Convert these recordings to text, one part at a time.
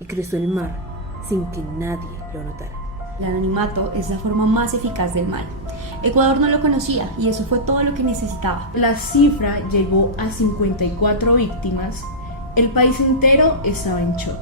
y cruzó el mar sin que nadie lo notara. El anonimato es la forma más eficaz del mal. Ecuador no lo conocía y eso fue todo lo que necesitaba. La cifra llegó a 54 víctimas. El país entero estaba en shock.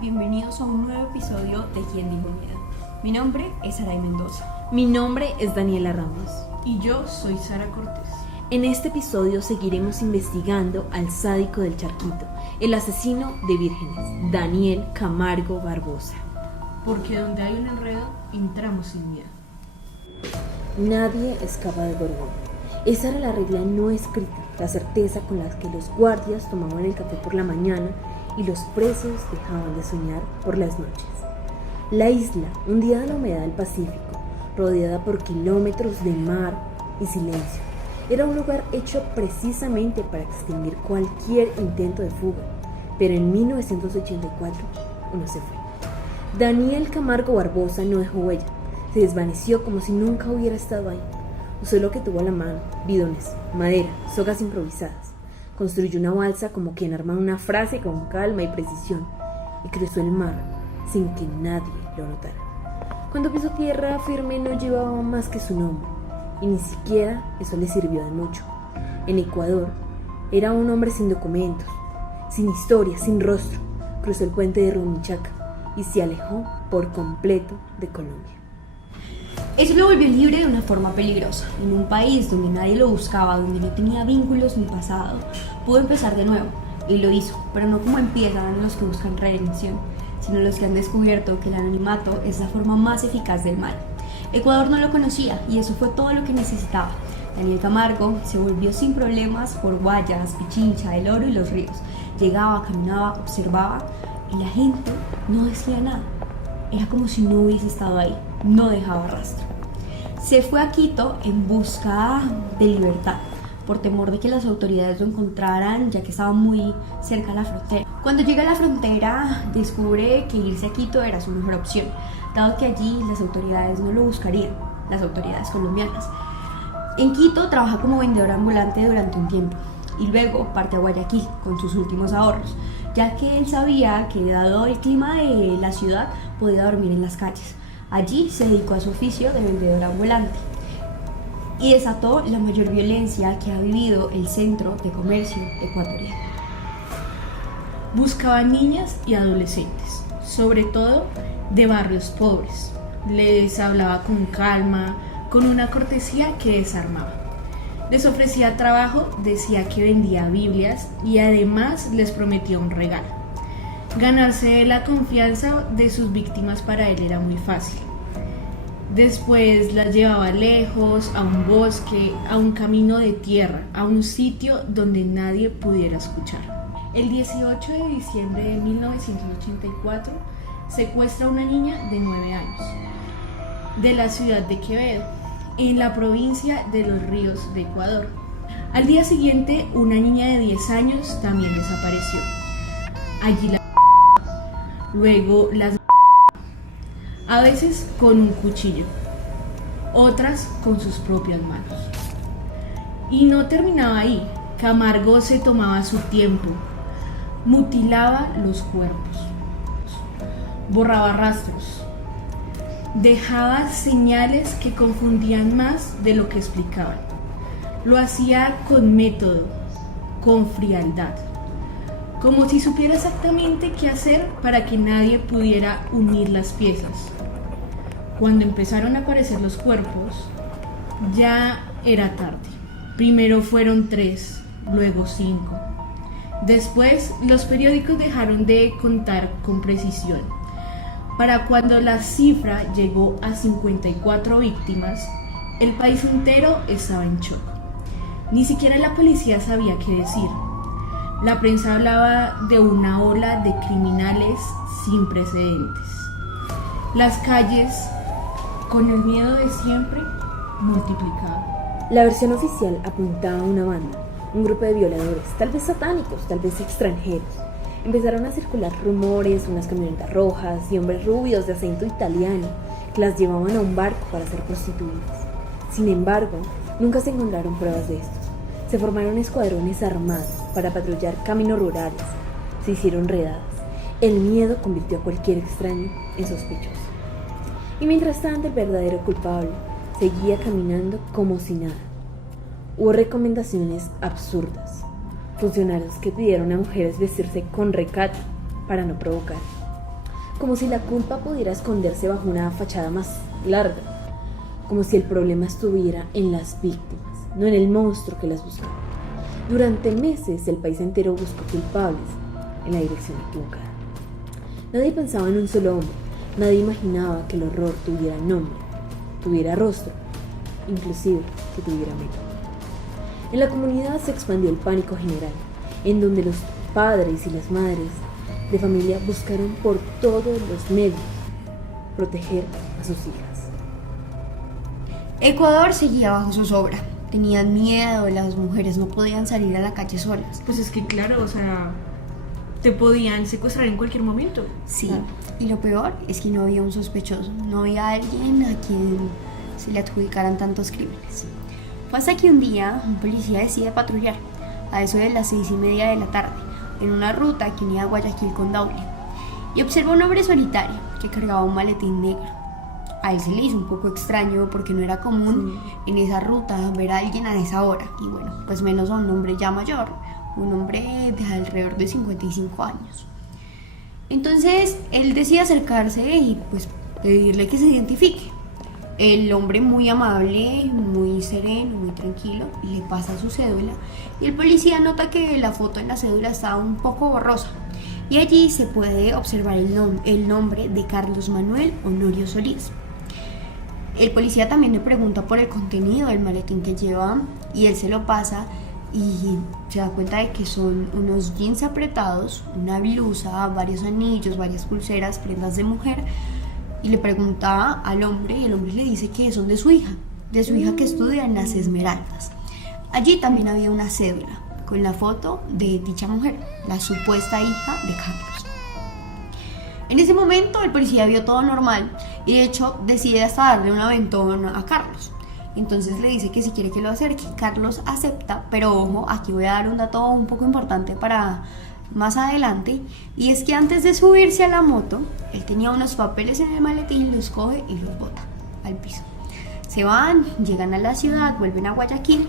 Bienvenidos a un nuevo episodio de ¿Quién dijo miedo? Mi nombre es Saray Mendoza. Mi nombre es Daniela Ramos. Y yo soy Sara Cortés. En este episodio seguiremos investigando al sádico del Charquito, el asesino de vírgenes, Daniel Camargo Barbosa. Porque donde hay un enredo, entramos sin miedo. Nadie escapa de Gorgón. Esa era la regla no escrita, la certeza con la que los guardias tomaban el café por la mañana y los presos dejaban de soñar por las noches. La isla, hundida en la humedad del Pacífico, rodeada por kilómetros de mar y silencio, era un lugar hecho precisamente para extinguir cualquier intento de fuga. Pero en 1984, uno se fue. Daniel Camargo Barbosa no dejó huella, se desvaneció como si nunca hubiera estado ahí. Usó lo que tuvo a la mano: bidones, madera, sogas improvisadas. Construyó una balsa como quien arma una frase con calma y precisión y cruzó el mar sin que nadie lo notara. Cuando pisó tierra firme no llevaba más que su nombre y ni siquiera eso le sirvió de mucho. En Ecuador era un hombre sin documentos, sin historia, sin rostro. Cruzó el puente de Rumichaca y se alejó por completo de Colombia. Eso lo volvió libre de una forma peligrosa. En un país donde nadie lo buscaba, donde no tenía vínculos ni pasado, pudo empezar de nuevo. Y lo hizo, pero no como empiezan los que buscan redención, sino los que han descubierto que el anonimato es la forma más eficaz del mal. Ecuador no lo conocía y eso fue todo lo que necesitaba. Daniel Camargo se volvió sin problemas por Guayas, Pichincha, El Oro y los ríos. Llegaba, caminaba, observaba y la gente no decía nada. Era como si no hubiese estado ahí, no dejaba rastro. Se fue a Quito en busca de libertad, por temor de que las autoridades lo encontraran, ya que estaba muy cerca de la frontera. Cuando llega a la frontera, descubre que irse a Quito era su mejor opción, dado que allí las autoridades no lo buscarían, las autoridades colombianas. En Quito trabaja como vendedor ambulante durante un tiempo y luego parte a Guayaquil con sus últimos ahorros, ya que él sabía que dado el clima de la ciudad podía dormir en las calles. Allí se dedicó a su oficio de vendedor ambulante y desató la mayor violencia que ha vivido el centro de comercio ecuatoriano. Buscaba niñas y adolescentes, sobre todo de barrios pobres. Les hablaba con calma, con una cortesía que desarmaba. Les ofrecía trabajo, decía que vendía Biblias y además les prometía un regalo. Ganarse la confianza de sus víctimas para él era muy fácil. Después las llevaba lejos, a un bosque, a un camino de tierra, a un sitio donde nadie pudiera escuchar. El 18 de diciembre de 1984 secuestra a una niña de 9 años de la ciudad de Quevedo, en la provincia de Los Ríos de Ecuador. Al día siguiente, una niña de 10 años también desapareció. Allí luego las a veces con un cuchillo, otras con sus propias manos. Y no terminaba ahí. Camargo se tomaba su tiempo, mutilaba los cuerpos, borraba rastros, dejaba señales que confundían más de lo que explicaban. Lo hacía con método, con frialdad, como si supiera exactamente qué hacer para que nadie pudiera unir las piezas. Cuando empezaron a aparecer los cuerpos, ya era tarde. Primero fueron 3, luego 5. Después, los periódicos dejaron de contar con precisión. Para cuando la cifra llegó a 54 víctimas, el país entero estaba en shock. Ni siquiera la policía sabía qué decir. La prensa hablaba de una ola de criminales sin precedentes. las calles con el miedo de siempre multiplicado. La versión oficial apuntaba a una banda, un grupo de violadores, tal vez satánicos, tal vez extranjeros. Empezaron a circular rumores, unas camionetas rojas y hombres rubios de acento italiano que las llevaban a un barco para ser prostituidas. Sin embargo, nunca se encontraron pruebas de estos. Se formaron escuadrones armados para patrullar caminos rurales. Se hicieron redadas. El miedo convirtió a cualquier extraño en sospechoso. Y mientras tanto, el verdadero culpable seguía caminando como si nada. Hubo recomendaciones absurdas. Funcionarios que pidieron a mujeres vestirse con recato para no provocar. Como si la culpa pudiera esconderse bajo una fachada más larga. Como si el problema estuviera en las víctimas, no en el monstruo que las buscaba. Durante meses el país entero buscó culpables en la dirección equivocada. Nadie pensaba en un solo hombre. Nadie imaginaba que el horror tuviera nombre, tuviera rostro, inclusive que tuviera método. En la comunidad se expandió el pánico general, en donde los padres y las madres de familia buscaron por todos los medios proteger a sus hijas. Ecuador seguía bajo zozobra. Tenían miedo, las mujeres no podían salir a la calle solas. Pues es que claro, o sea, te podían secuestrar en cualquier momento. Sí, y lo peor es que no había un sospechoso, no había alguien a quien se le adjudicaran tantos crímenes. Fue hasta que un día un policía decide patrullar, a eso de las 6:30 de la tarde, en una ruta que unía Guayaquil con Daule, y observa a un hombre solitario que cargaba un maletín negro. A él se le hizo un poco extraño porque no era común en esa ruta ver a alguien a esa hora, y bueno, pues menos a un hombre ya mayor, un hombre de alrededor de 55 años. Entonces él decide acercarse y pues pedirle que se identifique. El hombre, muy amable, muy sereno, muy tranquilo, le pasa su cédula y el policía nota que la foto en la cédula está un poco borrosa y allí se puede observar el nombre de Carlos Manuel Honorio Solís. El policía también le pregunta por el contenido del maletín que lleva y él se lo pasa y se da cuenta de que son unos jeans apretados, una blusa, varios anillos, varias pulseras, prendas de mujer. Y le pregunta al hombre y el hombre le dice que son de su hija que estudia en las Esmeraldas. Allí también había una cédula con la foto de dicha mujer, la supuesta hija de Carlos. En ese momento el policía vio todo normal y de hecho decide hasta darle un aventón a Carlos. Entonces le dice que si quiere que lo acerque. Carlos acepta, pero ojo, aquí voy a dar un dato un poco importante para más adelante, y es que antes de subirse a la moto, él tenía unos papeles en el maletín, los coge y los bota al piso. Se van, llegan a la ciudad, vuelven a Guayaquil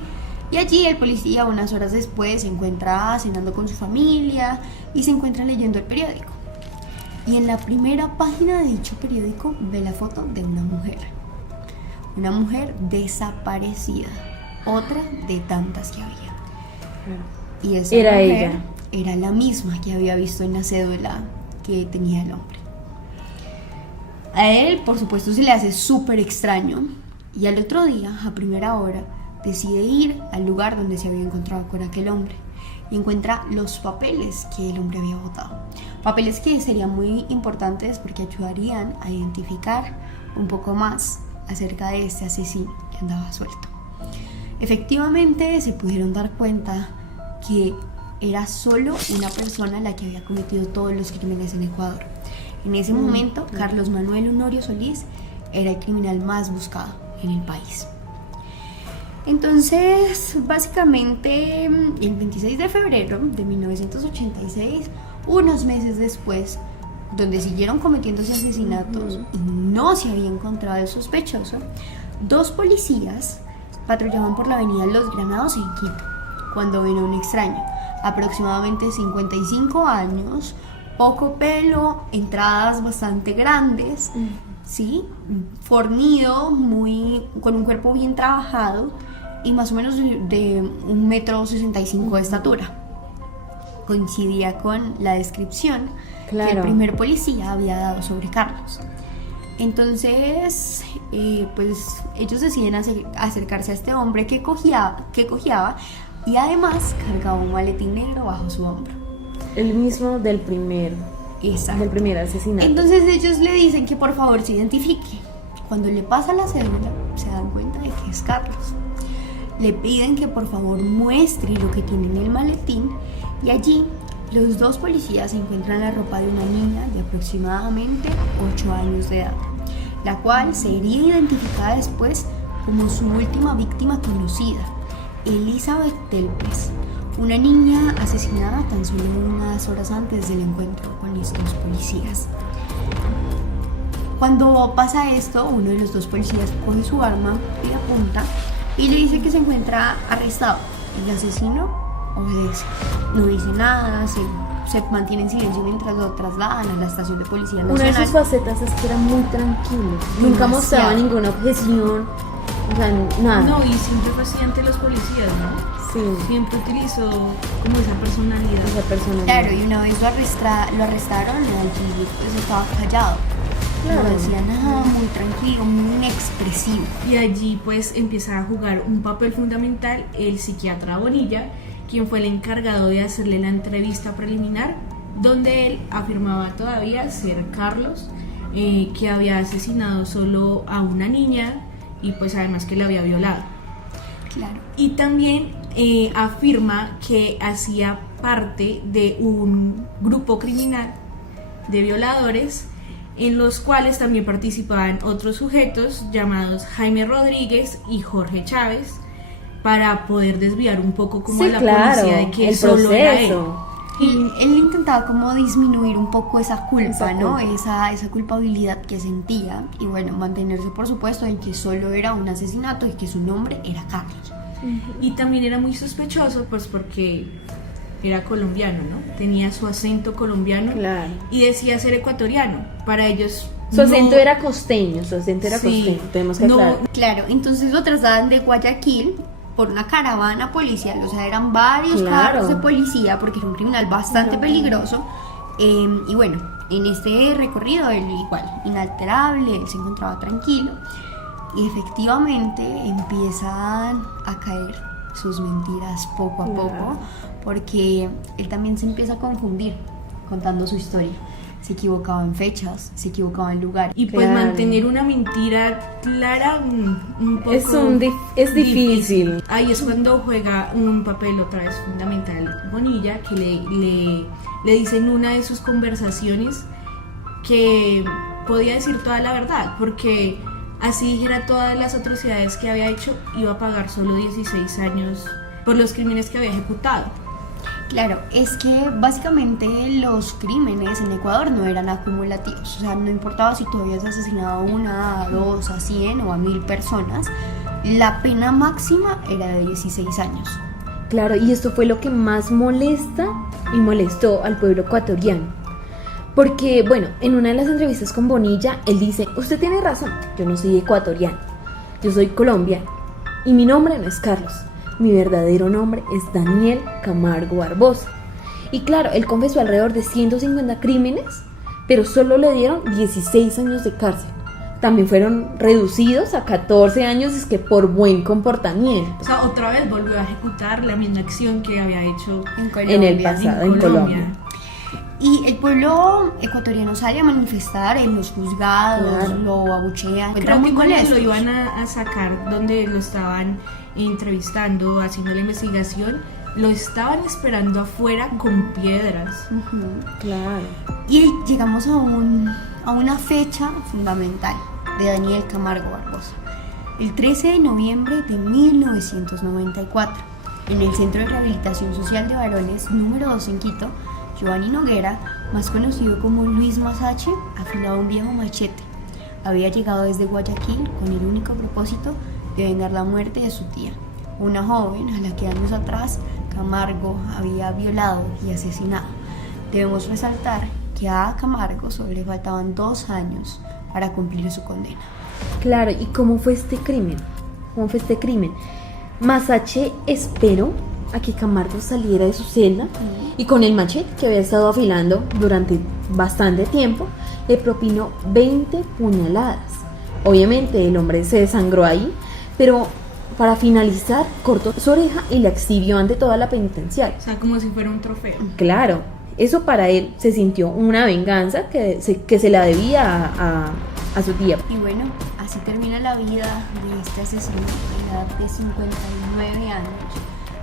y allí el policía unas horas después se encuentra cenando con su familia y se encuentra leyendo el periódico. Y en la primera página de dicho periódico ve la foto de una mujer desaparecida, otra de tantas que había. Y esa Era mujer ella. Era la misma que había visto en la cédula que tenía el hombre. A él, por supuesto, se le hace súper extraño y al otro día, a primera hora, decide ir al lugar donde se había encontrado con aquel hombre y encuentra los papeles que el hombre había botado. Papeles que serían muy importantes porque ayudarían a identificar un poco más acerca de este asesino que andaba suelto. Efectivamente, se pudieron dar cuenta que era solo una persona la que había cometido todos los crímenes en Ecuador. En ese momento, Carlos Manuel Honorio Solís era el criminal más buscado en el país. Entonces, básicamente, el 26 de febrero de 1986, unos meses después, donde siguieron cometiéndose asesinatos y no se había encontrado el sospechoso, dos policías patrullaban por la avenida Los Granados en Quito, cuando ven a un extraño, aproximadamente 55 años, poco pelo, entradas bastante grandes, ¿sí? Fornido, con un cuerpo bien trabajado y más o menos de 1,65 m de estatura. Coincidía con la descripción que el primer policía había dado sobre Carlos. Entonces, pues ellos deciden acercarse a este hombre que cojeaba y además cargaba un maletín negro bajo su hombro. El mismo del primero. Exacto. El primer asesinato. Entonces ellos le dicen que por favor se identifique. Cuando le pasa la cédula, se dan cuenta de que es Carlos. Le piden que por favor muestre lo que tiene en el maletín y allí los dos policías encuentran la ropa de una niña de aproximadamente 8 años de edad, la cual sería identificada después como su última víctima conocida, Elizabeth Telpes, una niña asesinada tan solo unas horas antes del encuentro con estos policías. Cuando pasa esto, uno de los dos policías coge su arma y la apunta y le dice que se encuentra arrestado. El asesino obedece, no dice nada, se mantiene en silencio mientras lo trasladan a la estación de policía Una de nacional. sus facetas es que era muy tranquilo, nunca mostraba ninguna objeción, o sea, nada. No, y siempre fue así ante los policías, ¿no? Sí, Siempre utilizó como esa personalidad. esa persona. Claro, y una vez lo arrestaron, allí pues estaba callado. Claro. No decía nada, muy tranquilo, muy inexpresivo. Y allí pues empieza a jugar un papel fundamental el psiquiatra Bonilla, quien fue el encargado de hacerle la entrevista preliminar, donde él afirmaba todavía ser Carlos, que había asesinado solo a una niña y pues además que la había violado. Claro. Y también afirma que hacía parte de un grupo criminal de violadores en los cuales también participaban otros sujetos llamados Jaime Rodríguez y Jorge Chávez, para poder desviar un poco como Sí, a la claro, policía de que el solo era él. proceso. Él intentaba como disminuir un poco esa culpa, Esa ¿no? culpa. Esa culpabilidad que sentía y bueno, mantenerse por supuesto en que solo era un asesinato y que su nombre era Carlos. Y también era muy sospechoso pues porque era colombiano, ¿no? Tenía su acento colombiano Claro. y decía ser ecuatoriano. Para ellos Su acento no- era costeño, Sí, tenemos que no, aclarar. Claro, entonces lo trasladan de Guayaquil por una caravana policial, o sea, eran varios Claro. carros de policía porque era un criminal bastante peligroso. Y bueno, en este recorrido él igual, inalterable, él se encontraba tranquilo y efectivamente empiezan a caer sus mentiras poco a Claro. poco porque él también se empieza a confundir contando su historia. Se equivocaba en fechas, se equivocaba en lugar. Y pues Claro. mantener una mentira clara un poco Es difícil. Ahí es cuando juega un papel otra vez fundamental Bonilla, que le dice en una de sus conversaciones que podía decir toda la verdad, porque así dijera todas las atrocidades que había hecho, iba a pagar solo 16 años por los crímenes que había ejecutado. Claro, es que básicamente los crímenes en Ecuador no eran acumulativos, o sea, no importaba si tú habías asesinado a una, a dos, a 100 o a 1000 personas, la pena máxima era de 16 años. Claro, y esto fue lo que más molesta y molestó al pueblo ecuatoriano. Porque, bueno, en una de las entrevistas con Bonilla, él dice, usted tiene razón, yo no soy ecuatoriano, yo soy colombiano, y mi nombre no es Carlos, mi verdadero nombre es Daniel Camargo Barbosa. Y claro, él confesó alrededor de 150 crímenes, pero solo le dieron 16 años de cárcel. También fueron reducidos a 14 años, es que por buen comportamiento. O sea, otra vez volvió a ejecutar la misma acción que había hecho En Colombia. En el pasado, en Colombia. Y el pueblo ecuatoriano sale a manifestar en los juzgados, Claro. lo abuchean. Era Creo muy que cuando molesto. lo iban a sacar donde lo estaban entrevistando, haciendo la investigación, lo estaban esperando afuera con piedras. Ujú. Claro. Y llegamos a una fecha fundamental de Daniel Camargo Barbosa. El 13 de noviembre de 1994, en el Centro de Rehabilitación Social de Varones número 2 en Quito, Giovanni Noguera, más conocido como Luis Masache, afilaba un viejo machete. Había llegado desde Guayaquil con el único propósito de vengar la muerte de su tía, una joven a la que años atrás Camargo había violado y asesinado. Debemos resaltar que a Camargo solo le faltaban 2 años para cumplir su condena. Claro, ¿y cómo fue este crimen? Masache esperó a que Camargo saliera de su celda y con el machete que había estado afilando durante bastante tiempo, le propinó 20 puñaladas. Obviamente el hombre se desangró ahí, pero para finalizar cortó su oreja y la exhibió ante toda la penitenciaria. O sea, como si fuera un trofeo. Claro, Eso para él se sintió una venganza que se la debía a su tía. Y bueno, así termina la vida de este asesino a la edad de 59 años,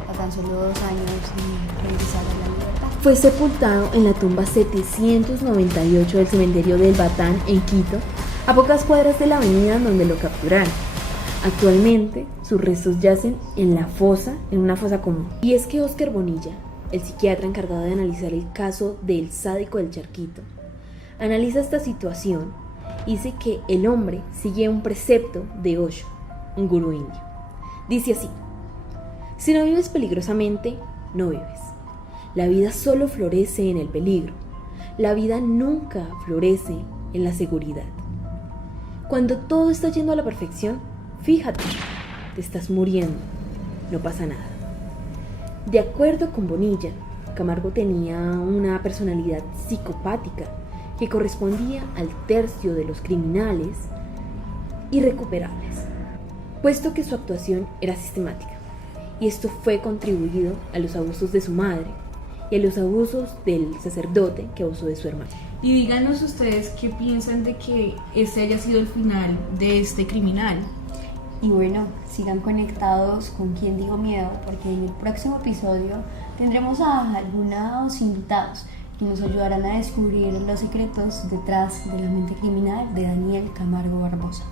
a tan solo 2 años de regresar a la libertad. Fue sepultado en la tumba 798 del cementerio del Batán en Quito, a pocas cuadras de la avenida donde lo capturaron. Actualmente, sus restos yacen en una fosa común. Y es que Óscar Bonilla, el psiquiatra encargado de analizar el caso del sádico del Charquito, analiza esta situación y dice que el hombre sigue un precepto de Osho, un gurú indio. Dice así: si no vives peligrosamente, no vives. La vida solo florece en el peligro. La vida nunca florece en la seguridad. Cuando todo está yendo a la perfección, fíjate, te estás muriendo, no pasa nada. De acuerdo con Bonilla, Camargo tenía una personalidad psicopática que correspondía al tercio de los criminales irrecuperables, puesto que su actuación era sistemática, y esto fue contribuido a los abusos de su madre y a los abusos del sacerdote que abusó de su hermano. Y díganos ustedes qué piensan de que este haya sido el final de este criminal. Y bueno, sigan conectados con Quien Dijo Miedo, porque en el próximo episodio tendremos a algunos invitados que nos ayudarán a descubrir los secretos detrás de la mente criminal de Daniel Camargo Barbosa.